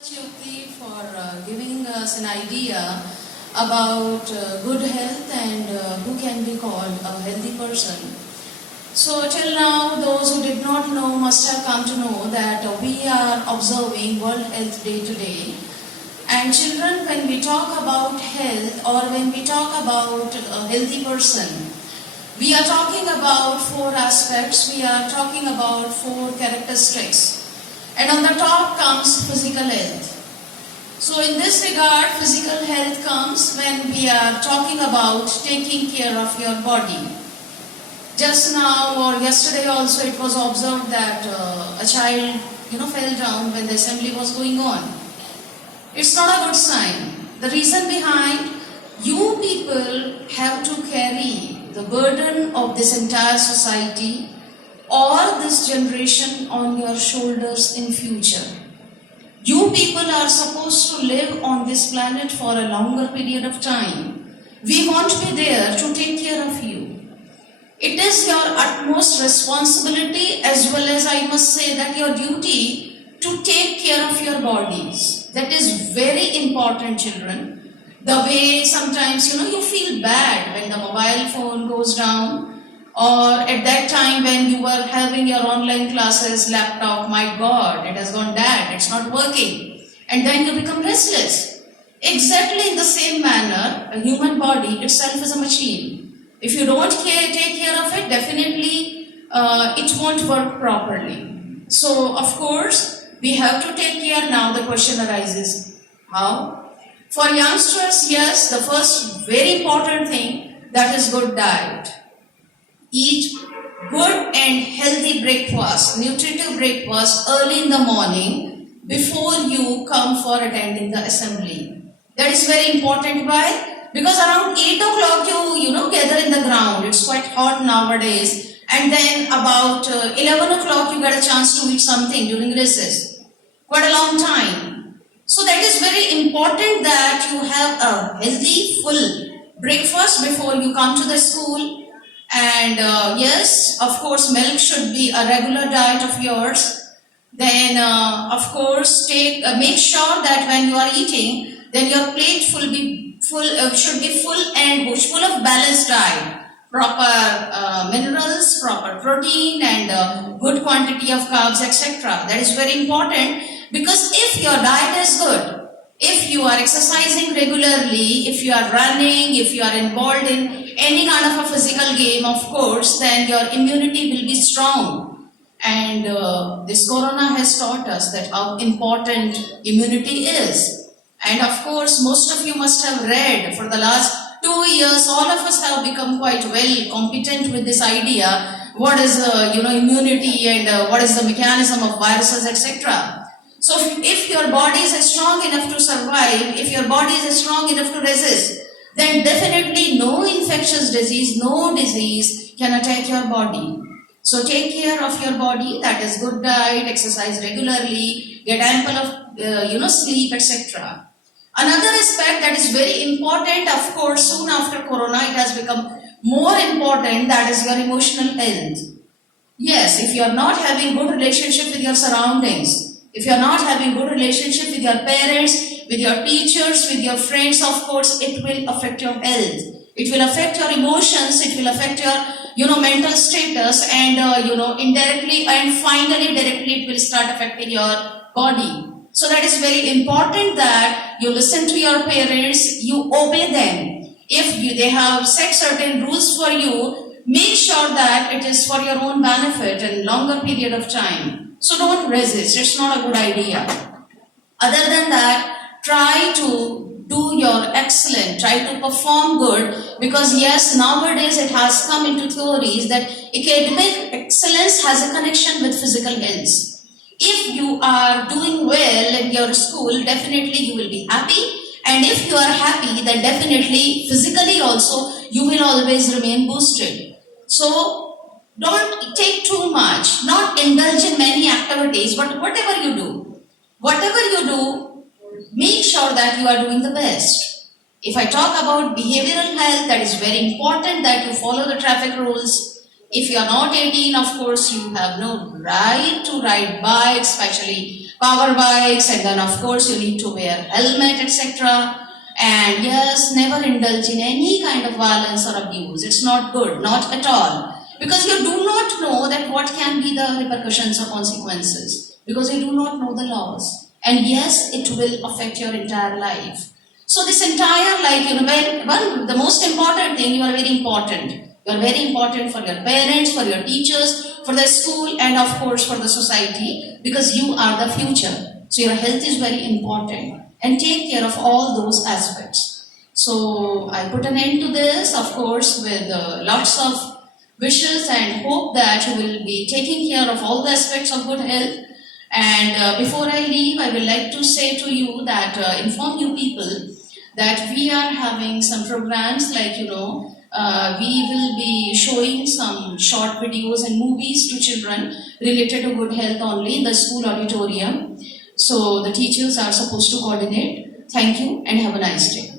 Yukti for giving us an idea about good health and who can be called a healthy person. So till now, those who did not know must have come to know that we are observing World Health Day today. And children, when we talk about health or when we talk about a healthy person, we are talking about four aspects, we are talking about four characteristics. And on the top comes physical health. So in this regard, physical health comes when we are talking about taking care of your body. Just now or yesterday also it was observed that a child fell down when the assembly was going on. It's not a good sign. The reason behind, you people have to carry the burden of this entire society or this generation on your shoulders in future. You people are supposed to live on this planet for a longer period of time. We won't be there to take care of you. It is your utmost responsibility, as well as I must say that your duty, to take care of your bodies. That is very important, children. The way sometimes you feel bad when the mobile phone goes down, or at that time when you were having your online classes, laptop, my God, it has gone dead, it's not working. And then you become restless. Exactly in the same manner, a human body itself is a machine. If you don't take care of it, definitely it won't work properly. So, of course, we have to take care. Now the question arises, how? For youngsters, yes, the first very important thing, that is good diet. Eat good and healthy breakfast, nutritive breakfast early in the morning before you come for attending the assembly. That is very important. Why? Because around 8 o'clock you gather in the ground. It's quite hot nowadays. And then about 11 o'clock you get a chance to eat something during recess. Quite a long time. So that is very important that you have a healthy, full breakfast before you come to the school. And yes, of course, milk should be a regular diet of yours. Then, of course, make sure that when you are eating, then your plate should be full and full of balanced diet. Proper minerals, proper protein, and good quantity of carbs, etc. That is very important, because if your diet is good, if you are exercising regularly, if you are running, if you are involved in any kind of a physical game, of course, then your immunity will be strong. And this corona has taught us that how important immunity is. And of course, most of you must have read for the last 2 years, all of us have become quite well competent with this idea. What is immunity and what is the mechanism of viruses, etc. So if your body is strong enough to survive, if your body is strong enough to resist, then definitely no infectious disease, no disease can attack your body. So take care of your body, that is good diet, exercise regularly, get ample of sleep, etc. Another aspect that is very important, of course, soon after corona it has become more important, that is your emotional health. Yes, if you are not having good relationship with your surroundings, if you are not having good relationship with your parents, with your teachers, with your friends, of course, it will affect your health. It will affect your emotions, it will affect your mental status, and indirectly and finally directly it will start affecting your body. So that is very important that you listen to your parents, you obey them. If they have set certain rules for you, make sure that it is for your own benefit and longer period of time. So don't resist, it's not a good idea. Other than that, try to do your excellent, try to perform good, because yes, nowadays it has come into theories that academic excellence has a connection with physical health. If you are doing well in your school, definitely you will be happy, and if you are happy, then definitely physically also you will always remain boosted. So don't take too much, not indulge in many activities, but whatever you do, make sure that you are doing the best. If I talk about behavioral health, that is very important that you follow the traffic rules. If you are not 18, of course, you have no right to ride bikes, especially power bikes, and then of course you need to wear helmet, etc. And yes, never indulge in any kind of violence or abuse. It's not good, not at all. Because you do not know that what can be the repercussions or consequences. Because you do not know the laws. And yes, it will affect your entire life. So this entire the most important thing, you are very important. You are very important for your parents, for your teachers, for the school, and of course for the society, because you are the future. So your health is very important. And take care of all those aspects. So I put an end to this, of course, with lots of wishes and hope that you will be taking care of all the aspects of good health. And before I leave, I would like to say to you that, inform you people that we are having some programs like, we will be showing some short videos and movies to children related to good health only in the school auditorium. So the teachers are supposed to coordinate. Thank you and have a nice day.